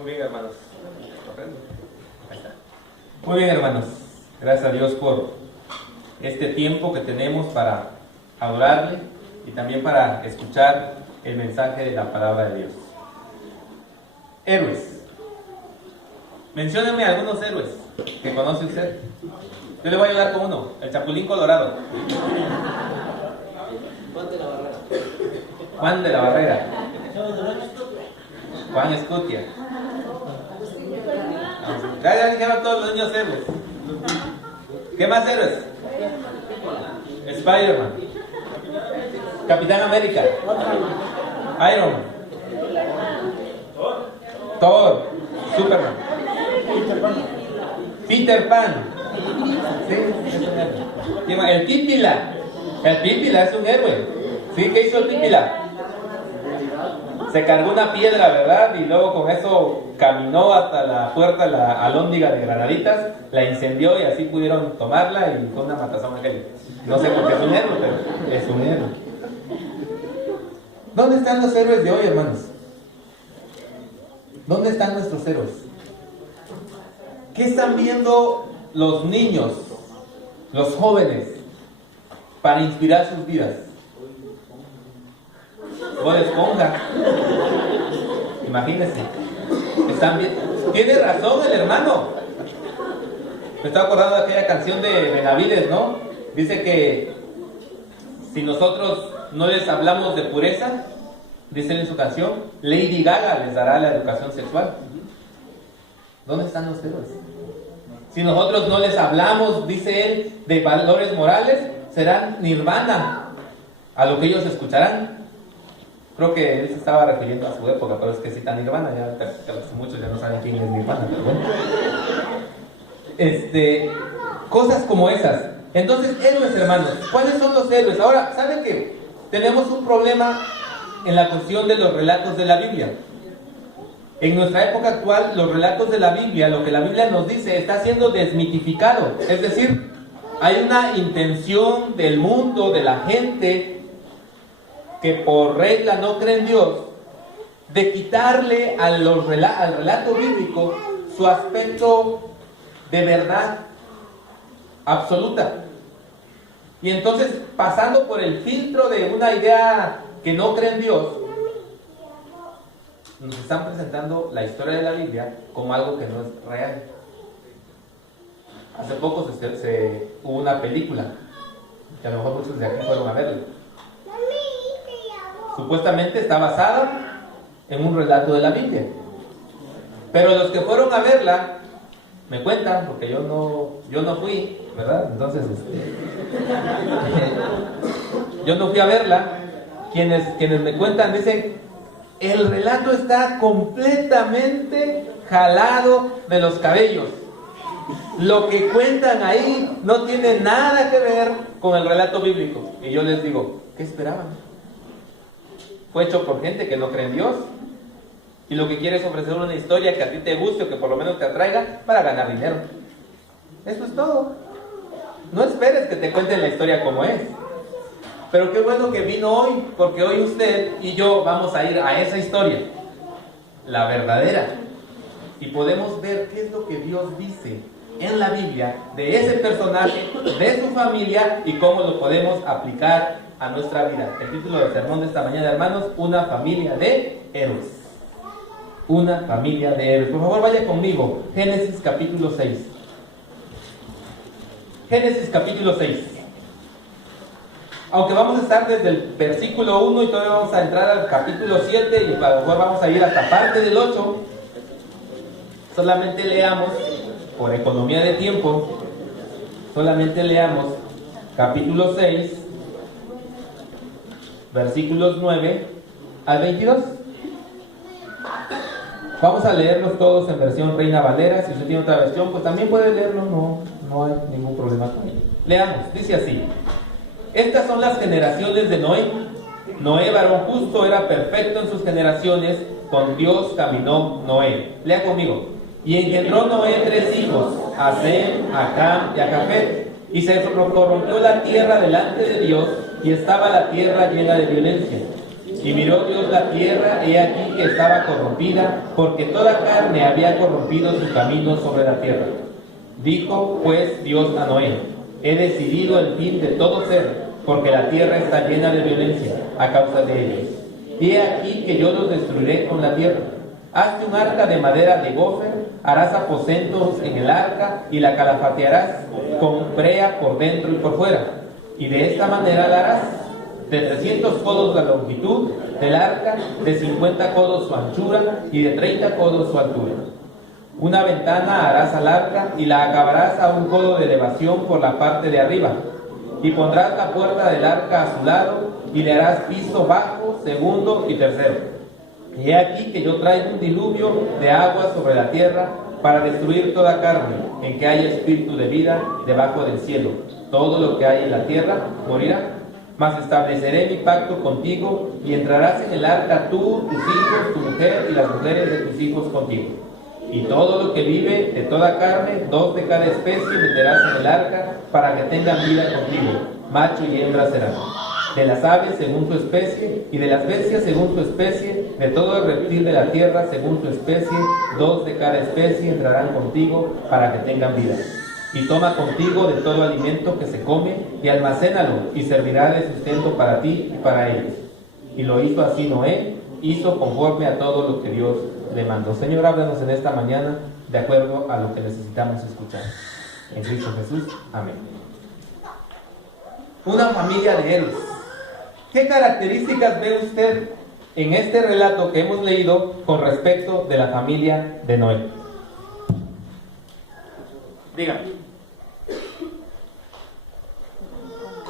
Muy bien, hermanos. Ahí está. Muy bien, hermanos. Gracias a Dios por este tiempo que tenemos para adorarle y también para escuchar el mensaje de la palabra de Dios. Héroes. Menciónenme algunos héroes que conoce usted. Yo le voy a ayudar con uno, el Chapulín Colorado. Juan de la Barrera. Juan Escutia. Ya dijeron todos los niños héroes. ¿Qué más héroes? Spider-Man. Capitán América. Iron Man. Thor. Superman. Peter Pan. Sí, es un héroe. El Pípila. El Pípila es un héroe. ¿Sí? ¿Qué hizo el Pípila? Se cargó una piedra, ¿verdad? Y luego con eso caminó hasta la puerta de la alhóndiga de Granaditas, la incendió y así pudieron tomarla y fue una matazón aquella. No sé por qué es un héroe, pero es un héroe. ¿Dónde están los héroes de hoy, hermanos? ¿Dónde están nuestros héroes? ¿Qué están viendo los niños, los jóvenes, para inspirar sus vidas? Bob Esponja. Imagínense. Están bien. Tiene razón el hermano. Me estaba acordando de aquella canción de Benavides, ¿no? Dice que si nosotros no les hablamos de pureza, dice en su canción, Lady Gaga les dará la educación sexual. ¿Dónde están los héroes? Si nosotros no les hablamos, dice él, de valores morales, serán Nirvana a lo que ellos escucharán. Creo que él se estaba refiriendo a su época, pero es que cita Nirvana, ya muchos ya no saben quién es Nirvana, pero bueno. Cosas como esas. Entonces, héroes, hermanos, ¿cuáles son los héroes? Ahora, ¿saben qué? Tenemos un problema en la cuestión de los relatos de la Biblia. En nuestra época actual, los relatos de la Biblia, lo que la Biblia nos dice, está siendo desmitificado. Es decir, hay una intención del mundo, de la gente, que por regla no cree en Dios, de quitarle al relato bíblico su aspecto de verdad absoluta. Y entonces, pasando por el filtro de una idea que no cree en Dios, nos están presentando la historia de la Biblia como algo que no es real. Hace poco hubo una película, que a lo mejor muchos de aquí fueron a verla. Supuestamente está basada en un relato de la Biblia. Pero los que fueron a verla, me cuentan, porque yo no fui, ¿verdad? Entonces, yo no fui a verla. Quienes me cuentan dicen, el relato está completamente jalado de los cabellos. Lo que cuentan ahí no tiene nada que ver con el relato bíblico. Y yo les digo, ¿qué esperaban? Fue hecho por gente que no cree en Dios y lo que quiere es ofrecer una historia que a ti te guste o que por lo menos te atraiga para ganar dinero. Eso es todo. No esperes que te cuenten la historia como es. Pero qué bueno que vino hoy, porque hoy usted y yo vamos a ir a esa historia, la verdadera, y podemos ver qué es lo que Dios dice en la Biblia de ese personaje, de su familia y cómo lo podemos aplicar a nuestra vida. El título del sermón de esta mañana, hermanos, una familia de héroes. Una familia de héroes. Por favor, vaya conmigo. Génesis capítulo 6. Génesis capítulo 6. Aunque vamos a estar desde el versículo 1 y todavía vamos a entrar al capítulo 7 y a lo mejor vamos a ir hasta parte del 8. Solamente leamos, por economía de tiempo, solamente leamos capítulo 6, versículos 9 al 22. Vamos a leerlos todos en versión Reina Valera. Si usted tiene otra versión, pues también puede leerlo, no hay ningún problema con ello. Leamos, dice así: estas son las generaciones de Noé. Noé, varón justo, era perfecto en sus generaciones, con Dios caminó Noé. Lea conmigo. Y engendró Noé 3 hijos, a Sem, a Cam y a Jafet. Y se corrompió la tierra delante de Dios, y estaba la tierra llena de violencia. Y miró Dios la tierra, he aquí que estaba corrompida, porque toda carne había corrompido su camino sobre la tierra. Dijo pues Dios a Noé: he decidido el fin de todo ser, porque la tierra está llena de violencia a causa de ellos. Y he aquí que yo los destruiré con la tierra. Hazte un arca de madera de gofer, harás aposentos en el arca y la calafatearás con brea por dentro y por fuera. Y de esta manera la harás: de 300 codos la longitud del arca, de 50 codos su anchura y de 30 codos su altura. Una ventana harás al arca y la acabarás a 1 codo de elevación por la parte de arriba. Y pondrás la puerta del arca a su lado y le harás piso bajo, segundo y tercero. Y he aquí que yo traigo un diluvio de agua sobre la tierra para destruir toda carne en que haya espíritu de vida debajo del cielo. Todo lo que hay en la tierra morirá. Mas estableceré mi pacto contigo y entrarás en el arca tú, tus hijos, tu mujer y las mujeres de tus hijos contigo. Y todo lo que vive de toda carne, 2 de cada especie meterás en el arca para que tengan vida contigo. Macho y hembra serán. De las aves según su especie, y de las bestias según su especie, de todo el reptil de la tierra según su especie, 2 de cada especie entrarán contigo para que tengan vida. Y toma contigo de todo alimento que se come, y almacénalo, y servirá de sustento para ti y para ellos. Y lo hizo así Noé, hizo conforme a todo lo que Dios le mandó. Señor, háblanos en esta mañana de acuerdo a lo que necesitamos escuchar. En Cristo Jesús, amén. Una familia de héroes. ¿Qué características ve usted en este relato que hemos leído con respecto de la familia de Noé? Dígame.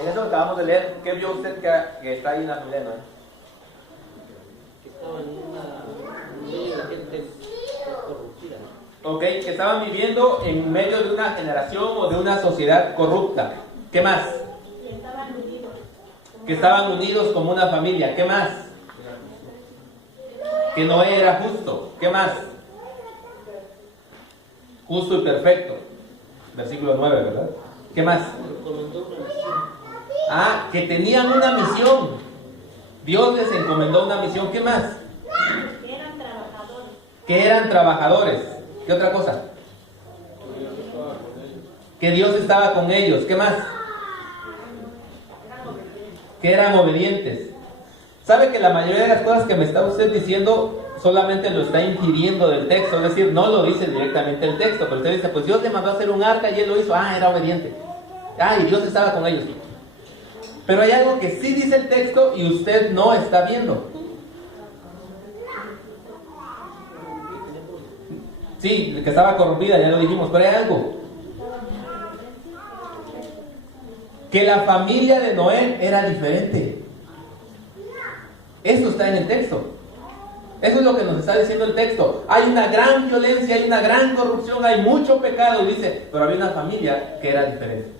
En eso que acabamos de leer, ¿qué vio usted que está ahí en la familia de Noé? Que estaban en medio de gente corrompida. Ok, que estaban viviendo en medio de una generación o de una sociedad corrupta. ¿Qué más? Que estaban unidos como una familia. ¿Qué más? Que Noé era justo. ¿Qué más? Justo y perfecto. Versículo 9, ¿verdad? ¿Qué más? Que tenían una misión. Dios les encomendó una misión. ¿Qué más? Que eran trabajadores. Que eran trabajadores. ¿Qué otra cosa? Que Dios estaba con ellos. ¿Qué más? Que eran obedientes. ¿Sabe que la mayoría de las cosas que me está usted diciendo solamente lo está infiriendo del texto? Es decir, no lo dice directamente el texto, pero usted dice, pues Dios le mandó a hacer un arca y él lo hizo. Era obediente. Y Dios estaba con ellos. Pero hay algo que sí dice el texto y usted no está viendo. Sí, que estaba corrompida, ya lo dijimos, pero hay algo. Que la familia de Noé era diferente. Esto está en el texto. Eso es lo que nos está diciendo el texto. Hay una gran violencia, hay una gran corrupción, hay mucho pecado, dice, pero había una familia que era diferente.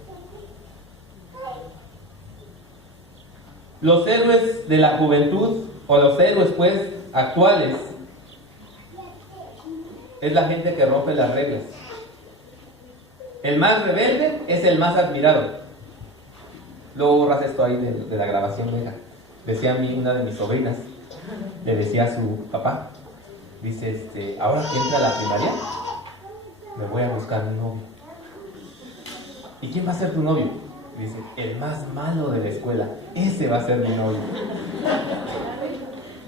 Los héroes de la juventud, o los héroes pues actuales, es la gente que rompe las reglas. El más rebelde es el más admirado. Luego borras esto ahí de la grabación, mira. Decía una de mis sobrinas, le decía a su papá, dice, ahora que entra a la primaria, me voy a buscar un novio. ¿Y quién va a ser tu novio? Dice, el más malo de la escuela, ese va a ser mi novio.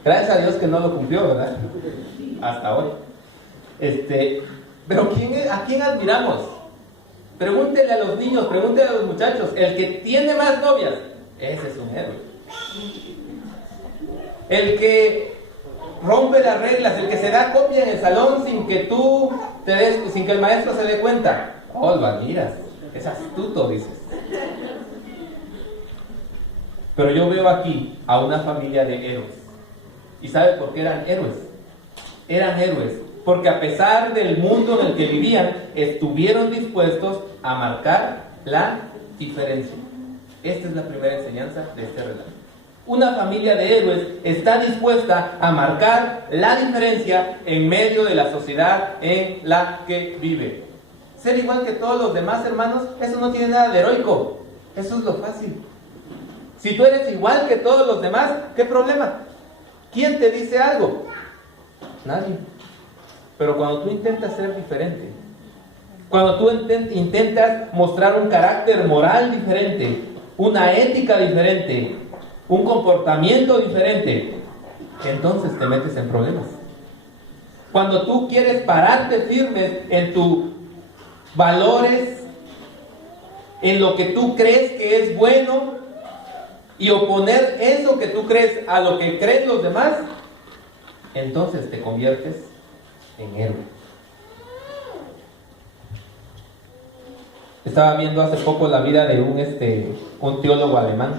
Gracias a Dios que no lo cumplió, ¿verdad? Hasta hoy. Pero ¿a quién admiramos? Pregúntele a los niños, pregúntele a los muchachos. El que tiene más novias, ese es un héroe. El que rompe las reglas, el que se da copia en el salón sin que sin que el maestro se dé cuenta. Lo admiras, es astuto, dices. Pero yo veo aquí a una familia de héroes. ¿Y sabe por qué eran héroes? Eran héroes porque a pesar del mundo en el que vivían, estuvieron dispuestos a marcar la diferencia. Esta es la primera enseñanza de este relato. Una familia de héroes está dispuesta a marcar la diferencia en medio de la sociedad en la que vive. Ser igual que todos los demás hermanos, eso no tiene nada de heroico. Eso es lo fácil. Si tú eres igual que todos los demás, ¿qué problema? ¿Quién te dice algo? Nadie. Pero cuando tú intentas ser diferente, cuando tú intentas mostrar un carácter moral diferente, una ética diferente, un comportamiento diferente, entonces te metes en problemas. Cuando tú quieres pararte firmes en tus valores, en lo que tú crees que es bueno, y oponer eso que tú crees a lo que creen los demás, entonces te conviertes en héroe. Estaba viendo hace poco la vida de un teólogo alemán,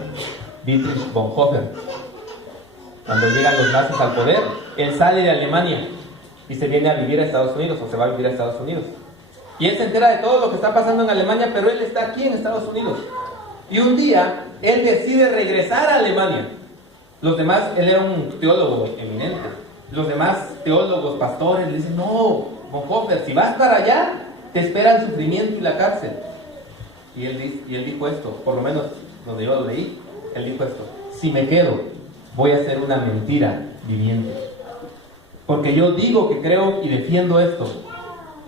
Dietrich Bonhoeffer. Cuando llegan los nazis al poder, él sale de Alemania y se viene a vivir a Estados Unidos, o se va a vivir a Estados Unidos. Y él se entera de todo lo que está pasando en Alemania, pero él está aquí en Estados Unidos. Y un día, él decide regresar a Alemania. Los demás, él era un teólogo eminente. Los demás teólogos, pastores, le dicen, no, Bonhoeffer, si vas para allá, te espera el sufrimiento y la cárcel. Y él dijo esto, por lo menos donde yo lo leí, él dijo esto: si me quedo, voy a hacer una mentira viviente. Porque yo digo que creo y defiendo esto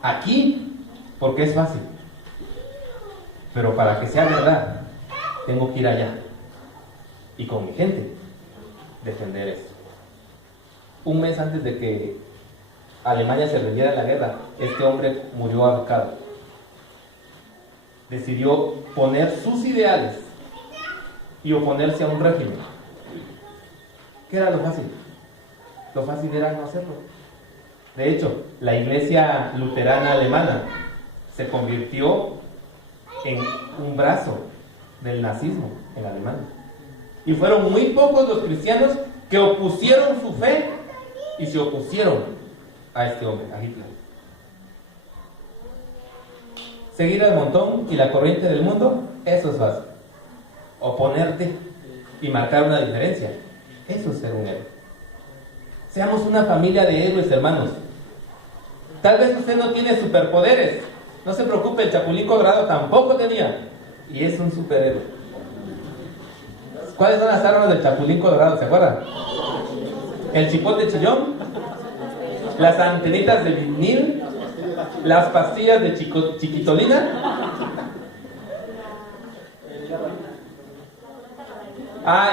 aquí, porque es fácil. Pero para que sea verdad, tengo que ir allá y con mi gente defender esto. Un mes antes de que Alemania se rindiera en la guerra, este hombre murió ahorcado. Decidió poner sus ideales y oponerse a un régimen. ¿Qué era lo fácil? Lo fácil era no hacerlo. De hecho, la iglesia luterana alemana se convirtió en un brazo del nazismo en Alemania. Y fueron muy pocos los cristianos que opusieron su fe y se opusieron a este hombre, a Hitler. Seguir al montón y la corriente del mundo, eso es fácil. Oponerte y marcar una diferencia, eso es ser un héroe. Seamos una familia de héroes, hermanos. Tal vez usted no tiene superpoderes, no se preocupe, el Chapulín Colorado tampoco tenía, y es un superhéroe. ¿Cuáles son las armas del Chapulín Colorado? ¿Se acuerdan? El chipote chillón, las antenitas de vinil, las pastillas de chiquitolina.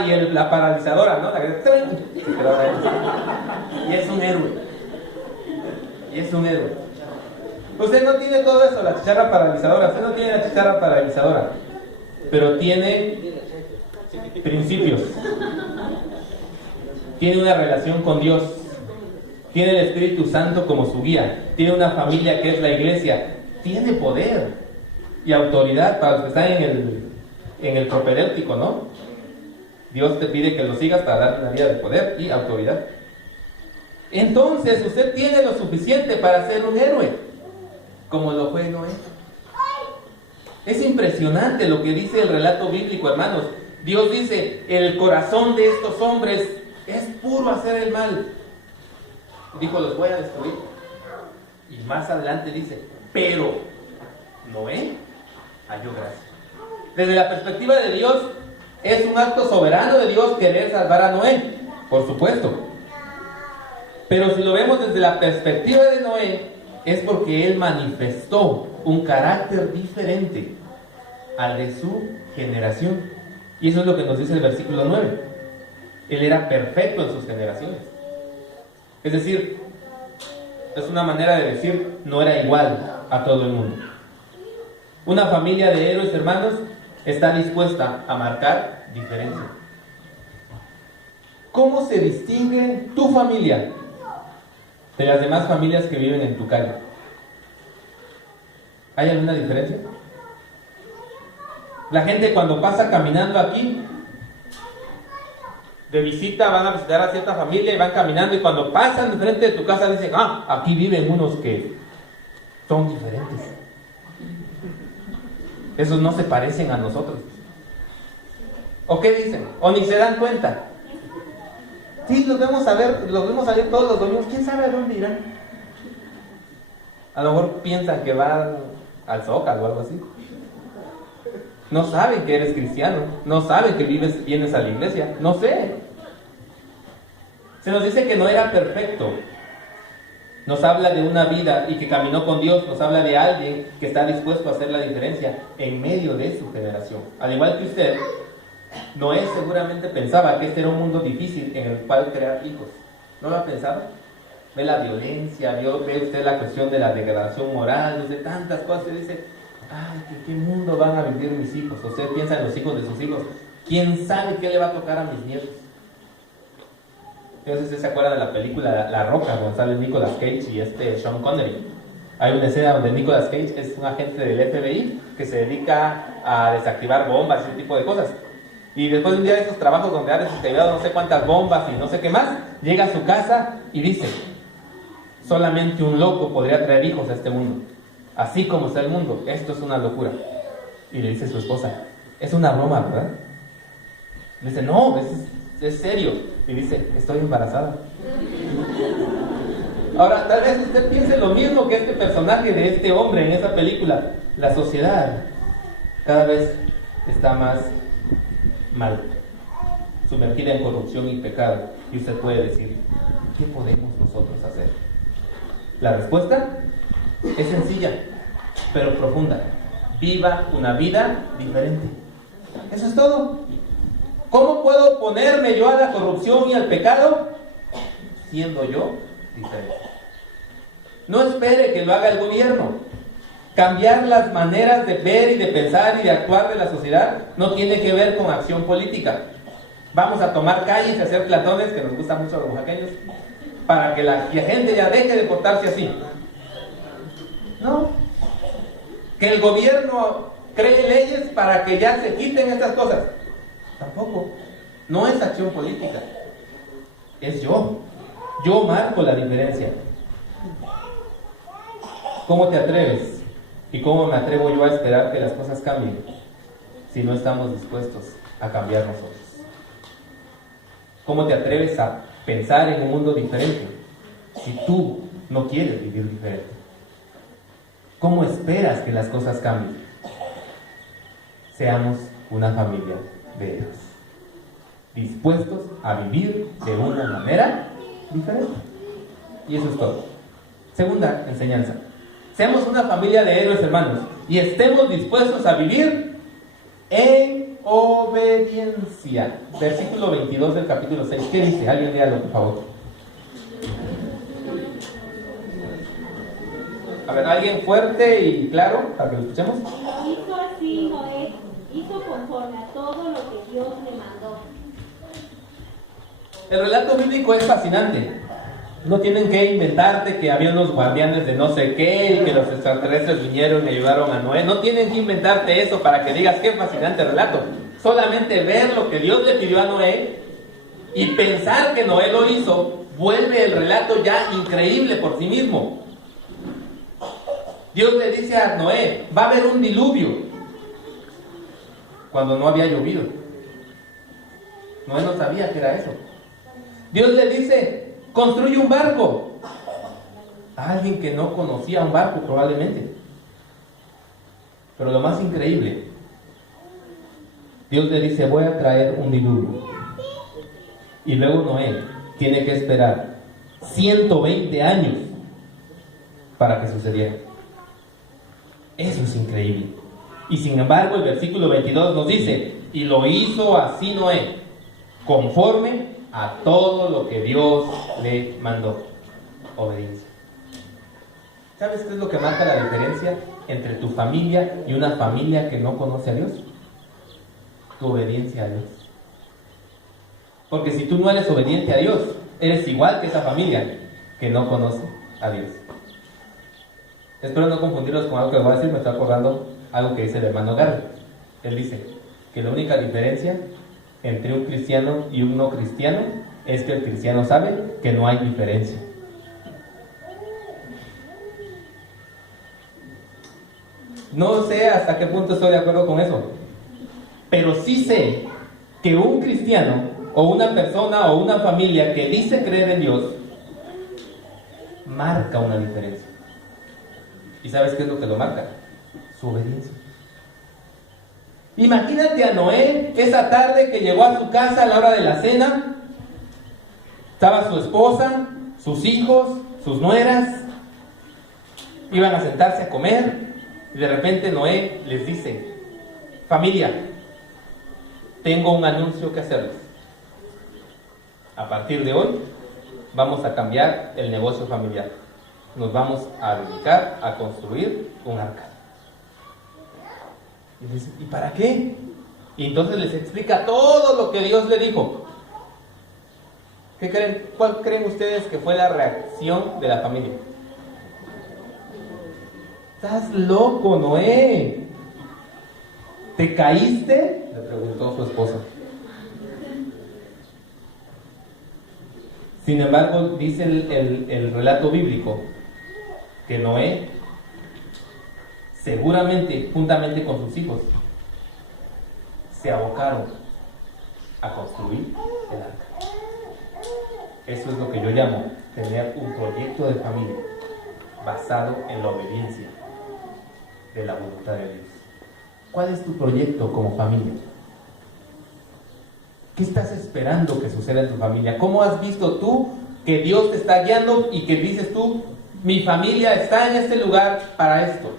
Y la paralizadora, ¿no? Y es un héroe. Y es un héroe. Usted no tiene todo eso, la chicharra paralizadora. Usted no tiene la chicharra paralizadora. Pero tiene principios. Tiene una relación con Dios. Tiene el Espíritu Santo como su guía. Tiene una familia que es la iglesia. Tiene poder y autoridad para los que están en el propedéutico, ¿no? Dios te pide que lo sigas para darte una vida de poder y autoridad. Entonces usted tiene lo suficiente para ser un héroe, como lo fue Noé. Es impresionante lo que dice el relato bíblico, hermanos. Dios dice, el corazón de estos hombres es puro hacer el mal. Dijo, los voy a destruir. Y más adelante dice, pero Noé halló gracia. Desde la perspectiva de Dios, es un acto soberano de Dios querer salvar a Noé, por supuesto. Pero si lo vemos desde la perspectiva de Noé, es porque él manifestó un carácter diferente al de su generación. Y eso es lo que nos dice el versículo 9. Él era perfecto en sus generaciones. Es decir, es una manera de decir, no era igual a todo el mundo. Una familia de héroes, hermanos, está dispuesta a marcar diferencia. ¿Cómo se distingue tu familia de las demás familias que viven en tu calle? ¿Hay alguna diferencia? La gente cuando pasa caminando aquí, de visita, van a visitar a cierta familia y van caminando, y cuando pasan de frente de tu casa dicen, aquí viven unos que son diferentes. Esos no se parecen a nosotros. ¿O qué dicen? ¿O ni se dan cuenta? Sí, los vemos salir todos los domingos. ¿Quién sabe a dónde irán? A lo mejor piensan que van al Zócalo o algo así. No saben que eres cristiano. No saben que vienes a la iglesia. No sé. Se nos dice que no era perfecto. Nos habla de una vida y que caminó con Dios. Nos habla de alguien que está dispuesto a hacer la diferencia en medio de su generación. Al igual que usted, Noé seguramente pensaba que este era un mundo difícil en el cual crear hijos. ¿No lo ha pensado? Ve la violencia, ve usted la cuestión de la degradación moral, de tantas cosas. Y dice, ay, ¿en qué mundo van a vivir mis hijos? Usted piensa en los hijos de sus hijos. ¿Quién sabe qué le va a tocar a mis nietos? Entonces, ¿usted se acuerda de la película La Roca, donde sale Nicolas Cage y Sean Connery? Hay una escena donde Nicolas Cage es un agente del FBI que se dedica a desactivar bombas y ese tipo de cosas. Y después de un día de esos trabajos donde ha desactivado no sé cuántas bombas y no sé qué más, llega a su casa y dice, solamente un loco podría traer hijos a este mundo. Así como está el mundo, esto es una locura. Y le dice a su esposa, es una broma, ¿verdad? Le dice, no, es serio. Y dice, estoy embarazada. Ahora, tal vez usted piense lo mismo que este personaje de este hombre en esa película. La sociedad cada vez está más mal, sumergida en corrupción y pecado. Y usted puede decir, ¿qué podemos nosotros hacer? La respuesta es sencilla, pero profunda. Viva una vida diferente. Eso es todo. ¿Cómo puedo oponerme yo a la corrupción y al pecado? Siendo yo diferente. No espere que lo haga el gobierno. Cambiar las maneras de ver y de pensar y de actuar de la sociedad no tiene que ver con acción política. Vamos a tomar calles y hacer platones, que nos gusta mucho a los oaxaqueños, para que la gente ya deje de portarse así. No. Que el gobierno cree leyes para que ya se quiten estas cosas. Tampoco. No es acción política. Es yo. Yo marco la diferencia. ¿Cómo te atreves? ¿Y cómo me atrevo yo a esperar que las cosas cambien si no estamos dispuestos a cambiar nosotros? ¿Cómo te atreves a pensar en un mundo diferente si tú no quieres vivir diferente? ¿Cómo esperas que las cosas cambien? Seamos una familia de Dios, dispuestos a vivir de una manera diferente. Y eso es todo. Segunda enseñanza. Seamos una familia de héroes, hermanos, y estemos dispuestos a vivir en obediencia. Versículo 22 del capítulo 6. ¿Qué dice? Alguien léalo, por favor. A ver, alguien fuerte y claro, para que lo escuchemos. Hizo así Noé, hizo conforme a todo lo que Dios le mandó. El relato bíblico es fascinante. No tienen que inventarte que había unos guardianes de no sé qué y que los extraterrestres vinieron y ayudaron a Noé. No tienen que inventarte eso para que digas qué fascinante relato. Solamente ver lo que Dios le pidió a Noé y pensar que Noé lo hizo vuelve el relato ya increíble por sí mismo. Dios le dice a Noé, va a haber un diluvio, cuando no había llovido. Noé no sabía que era eso. Dios le dice, construye un barco. A alguien que no conocía un barco probablemente. Pero lo más increíble, Dios le dice, voy a traer un diluvio. Y luego Noé tiene que esperar 120 años para que sucediera. Eso es increíble. Y sin embargo el versículo 22 nos dice, y lo hizo así Noé, conforme a todo lo que Dios le mandó. Obediencia. ¿Sabes qué es lo que marca la diferencia entre tu familia y una familia que no conoce a Dios? Tu obediencia a Dios. Porque si tú no eres obediente a Dios, eres igual que esa familia que no conoce a Dios. Espero no confundirlos con algo que les voy a decir. Me estoy acordando algo que dice el hermano Garrett. Él dice que la única diferencia entre un cristiano y un no cristiano es que el cristiano sabe que no hay diferencia. No sé hasta qué punto estoy de acuerdo con eso, pero sí sé que un cristiano o una persona o una familia que dice creer en Dios marca una diferencia. ¿Y sabes qué es lo que lo marca? Su obediencia. Imagínate a Noé esa tarde que llegó a su casa a la hora de la cena, Estaba su esposa, sus hijos, sus nueras, iban a sentarse a comer y de repente Noé les dice: familia, tengo un anuncio que hacerles. A partir de hoy vamos a cambiar el negocio familiar. Nos vamos a dedicar a construir un arca. Y dice: ¿y para qué? Y entonces les explica todo lo que Dios le dijo. ¿Qué creen? ¿Cuál creen ustedes que fue la reacción de la familia? ¿Estás loco, Noé? ¿Te caíste?, le preguntó su esposa. Sin embargo, dice el relato bíblico que Noé, seguramente juntamente con sus hijos, se abocaron a construir el arca. Eso es lo que yo llamo tener un proyecto de familia basado en la obediencia de la voluntad de Dios. ¿Cuál es tu proyecto como familia? ¿Qué estás esperando que suceda en tu familia? ¿Cómo has visto tú que Dios te está guiando y que dices tú: mi familia está en este lugar para esto?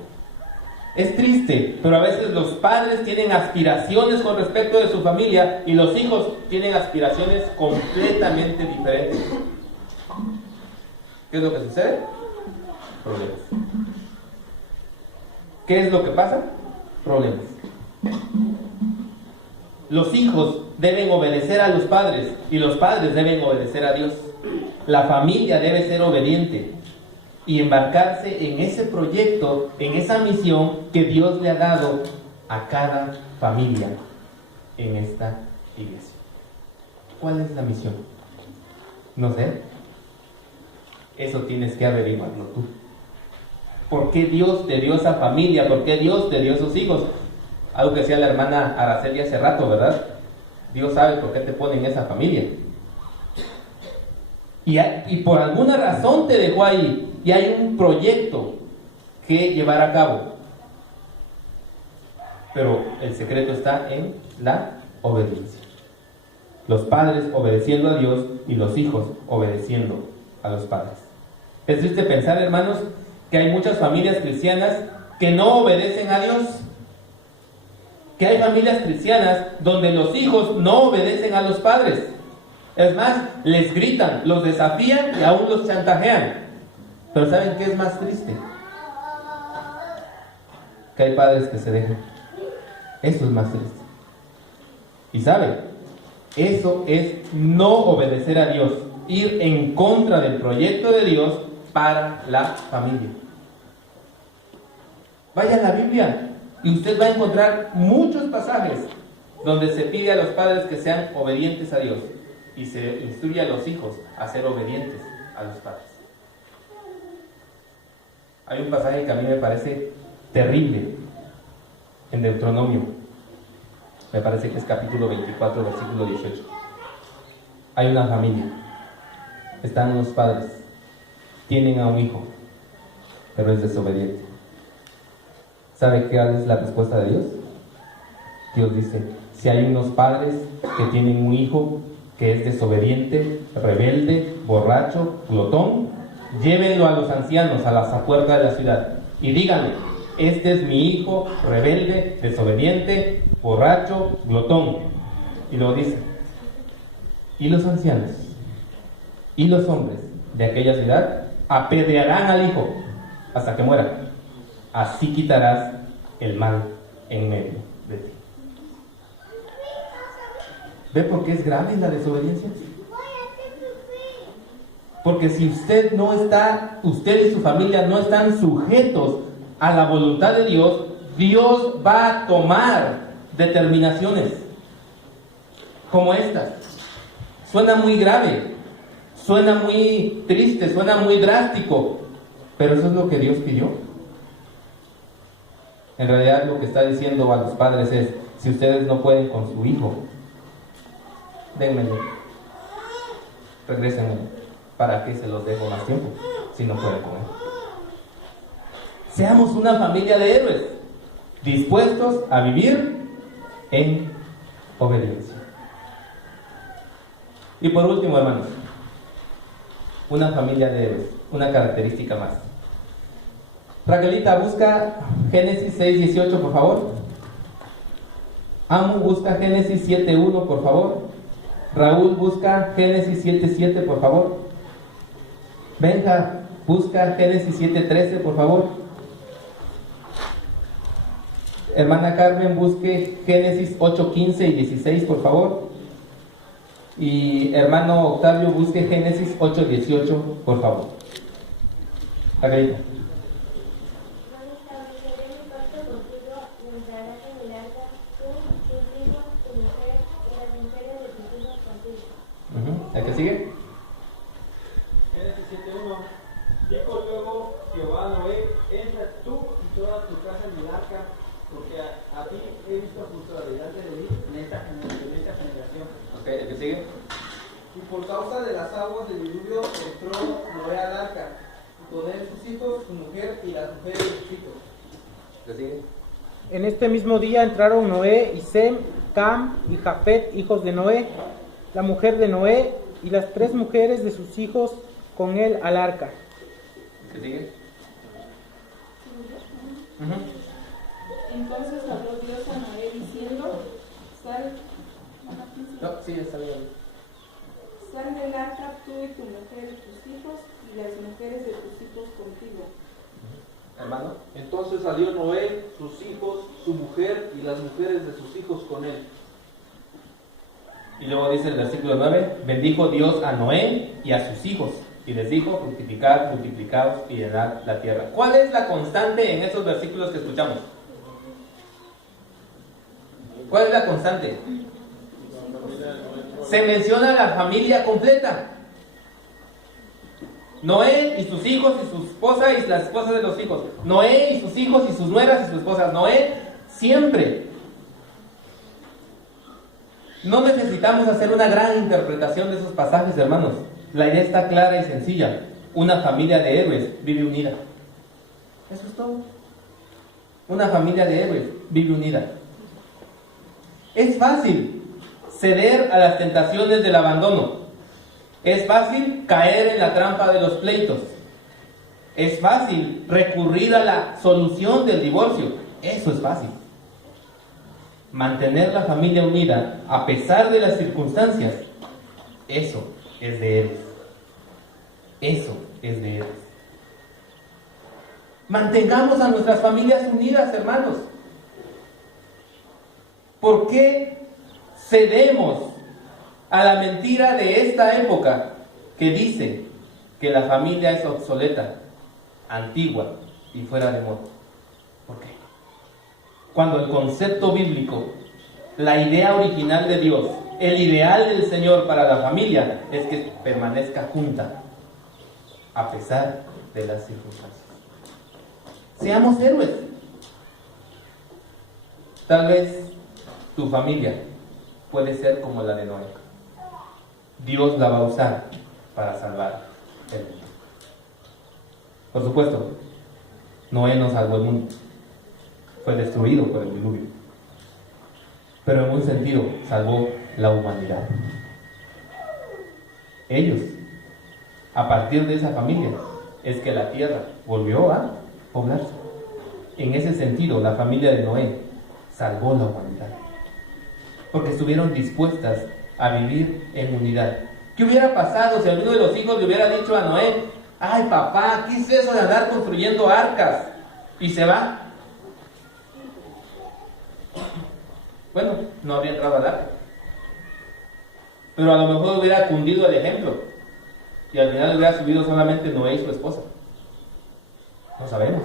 Es triste, pero a veces los padres tienen aspiraciones con respecto de su familia y los hijos tienen aspiraciones completamente diferentes. ¿Qué es lo que sucede? Problemas. ¿Qué es lo que pasa? Problemas. Los hijos deben obedecer a los padres y los padres deben obedecer a Dios. La familia debe ser obediente y embarcarse en ese proyecto, en esa misión que Dios le ha dado a cada familia en esta iglesia. ¿Cuál es la misión? No sé. Eso tienes que averiguarlo tú. ¿Por qué Dios te dio esa familia? ¿Por qué Dios te dio esos hijos? Algo que decía la hermana Araceli hace rato, ¿verdad? Dios sabe por qué te pone en esa familia. Y por alguna razón te dejó ahí. Y hay un proyecto que llevar a cabo. Pero el secreto está en la obediencia. Los padres obedeciendo a Dios y los hijos obedeciendo a los padres. Es triste pensar, hermanos, que hay muchas familias cristianas que no obedecen a Dios. Que hay familias cristianas donde los hijos no obedecen a los padres. Es más, les gritan, los desafían y aún los chantajean. Pero ¿saben qué es más triste? Que hay padres que se dejan. Eso es más triste. Y ¿saben? Eso es no obedecer a Dios, ir en contra del proyecto de Dios para la familia. Vaya a la Biblia y usted va a encontrar muchos pasajes donde se pide a los padres que sean obedientes a Dios y se instruye a los hijos a ser obedientes a los padres. Hay un pasaje que a mí me parece terrible en Deuteronomio. Me parece que es capítulo 24, versículo 18. Hay una familia. Están unos padres. Tienen a un hijo, pero es desobediente. ¿Sabe qué es la respuesta de Dios? Dios dice: si hay unos padres que tienen un hijo que es desobediente, rebelde, borracho, glotón, llévenlo a los ancianos a la puerta de la ciudad y díganle: este es mi hijo rebelde, desobediente, borracho, glotón. Y luego dice: y los ancianos y los hombres de aquella ciudad apedrearán al hijo hasta que muera. Así quitarás el mal en medio de ti. ¿Ve por qué es grave la desobediencia? Porque si usted y su familia no están sujetos a la voluntad de Dios, Dios va a tomar determinaciones como estas. Suena muy grave, suena muy triste, suena muy drástico, pero eso es lo que Dios pidió. En realidad lo que está diciendo a los padres es: si ustedes no pueden con su hijo, dénmelo, regrésenmelo. ¿Para qué se los dejo más tiempo si no pueden con él? Seamos una familia de héroes, dispuestos a vivir en obediencia. Y por último, hermanos, Una familia de héroes, una característica más. Raquelita, busca Génesis 6:18, por favor. Amu, busca Génesis 7:1, por favor. Raúl, busca Génesis 7:7, por favor. Benja, busca Génesis 7:13, por favor. Hermana Carmen, busque Génesis 8:15 y 16, por favor. Y hermano Octavio, busque Génesis 8:18, por favor. Raquelita. ¿El que sigue? Génesis 7:1. Dijo luego Jehová a Noé: entra tú y toda tu casa en el arca, porque a ti he visto justo delante de mí en esta generación. Ok, ¿el que sigue? Y por causa de las aguas del diluvio entró Noé al arca, y con él sus hijos, su mujer y las mujeres de sus hijos. ¿El que sigue? En este mismo día entraron Noé y Sem, Cam y Jafet, hijos de Noé, la mujer de Noé y las 3 mujeres de sus hijos con él al arca. ¿El que sigue? Entonces habló Dios a Noé diciendo: No, sí, está bien. Sal del arca tú y tu mujer y tus hijos y las mujeres de tus hijos contigo. Hermano. Entonces salió Noé, sus hijos, su mujer y las mujeres de sus hijos con él. Y luego dice el versículo 9, bendijo Dios a Noé y a sus hijos, y les dijo, fructificad, multiplicaos y llenad la tierra. ¿Cuál es la constante en esos versículos que escuchamos? ¿Cuál es la constante? Se menciona la familia completa. Noé y sus hijos y su esposa y las esposas de los hijos. Noé y sus hijos y sus nueras y sus esposas. Noé siempre. No necesitamos hacer una gran interpretación de esos pasajes, hermanos. La idea está clara y sencilla. Una familia de héroes vive unida. Eso es todo. Una familia de héroes vive unida. Es fácil ceder a las tentaciones del abandono. Es fácil caer en la trampa de los pleitos. Es fácil recurrir a la solución del divorcio. Eso es fácil. Mantener la familia unida a pesar de las circunstancias, eso es de héroes. Eso es de héroes. Mantengamos a nuestras familias unidas, hermanos. ¿Por qué cedemos a la mentira de esta época que dice que la familia es obsoleta, antigua y fuera de moda? ¿Por qué? Cuando el concepto bíblico, la idea original de Dios, el ideal del Señor para la familia es que permanezca junta a pesar de las circunstancias. Seamos héroes. Tal vez tu familia puede ser como la de Noé. Dios la va a usar para salvar el mundo. Por supuesto, Noé no salvó el mundo. Fue destruido por el diluvio. Pero en un sentido, salvó la humanidad. Ellos, a partir de esa familia, es que la tierra volvió a poblarse. En ese sentido, la familia de Noé salvó la humanidad. Porque estuvieron dispuestas a vivir en unidad. ¿Qué hubiera pasado si alguno de los hijos le hubiera dicho a Noé: ay papá, ¿qué es eso de andar construyendo arcas? Y se va. Bueno, no habría entrado al arca. Pero a lo mejor hubiera cundido el ejemplo. Y al final hubiera subido solamente Noé y su esposa. No sabemos.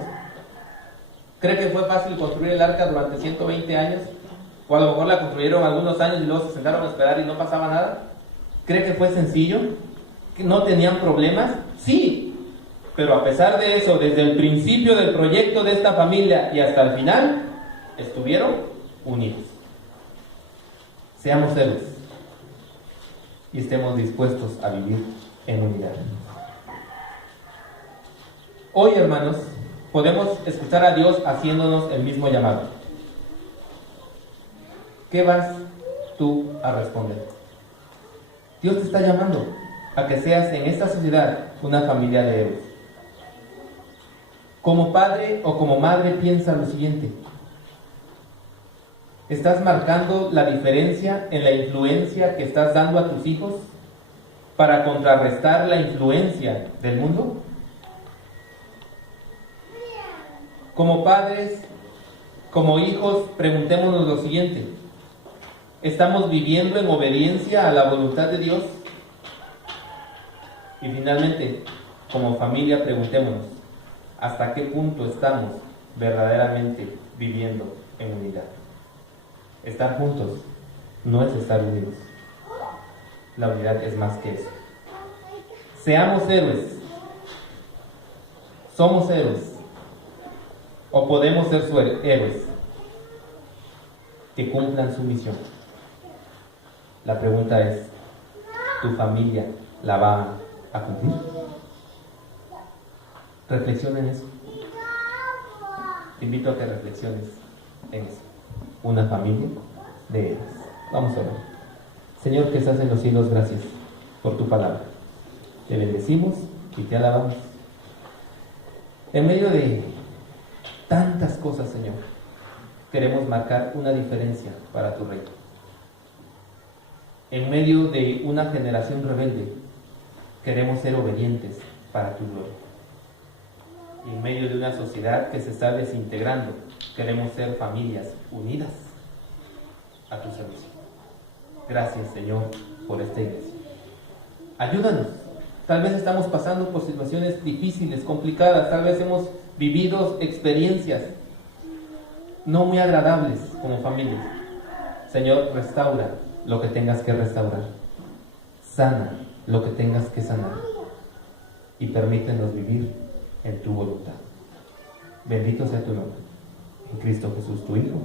¿Cree que fue fácil construir el arca durante 120 años? O a lo mejor la construyeron algunos años y luego se sentaron a esperar y no pasaba nada. ¿Cree que fue sencillo? ¿Que no tenían problemas? Sí. Pero a pesar de eso, desde el principio del proyecto de esta familia y hasta el final, estuvieron unidos. Seamos héroes y estemos dispuestos a vivir en unidad. Hoy, hermanos, podemos escuchar a Dios haciéndonos el mismo llamado. ¿Qué vas tú a responder? Dios te está llamando. a que seas en esta sociedad una familia de héroes. Como padre o como madre, piensa lo siguiente: ¿estás marcando la diferencia en la influencia que estás dando a tus hijos para contrarrestar la influencia del mundo? Como padres, como hijos, preguntémonos lo siguiente: ¿estamos viviendo en obediencia a la voluntad de Dios? Y finalmente, como familia, preguntémonos: ¿hasta qué punto estamos verdaderamente viviendo en unidad? Estar juntos no es estar unidos. La unidad es más que eso. Seamos héroes. Somos héroes. O podemos ser héroes que cumplan su misión. La pregunta es: ¿tu familia la va a cumplir? Reflexiona en eso. Te invito a que reflexiones en eso. Una familia de héroes. Vamos a ver. Señor que estás en los cielos, gracias por tu palabra. Te bendecimos y te alabamos. En medio de tantas cosas, Señor, queremos marcar una diferencia para tu reino. En medio de una generación rebelde, queremos ser obedientes para tu gloria. Y en medio de una sociedad que se está desintegrando, queremos ser familias unidas a tu servicio. Gracias, Señor, por esta iglesia. Ayúdanos. Tal vez estamos pasando por situaciones difíciles, complicadas. Tal vez hemos vivido experiencias no muy agradables como familia. Señor, restaura lo que tengas que restaurar. Sana lo que tengas que sanar. Y permítenos vivir en tu voluntad. Bendito sea tu nombre. En Cristo Jesús, tu Hijo.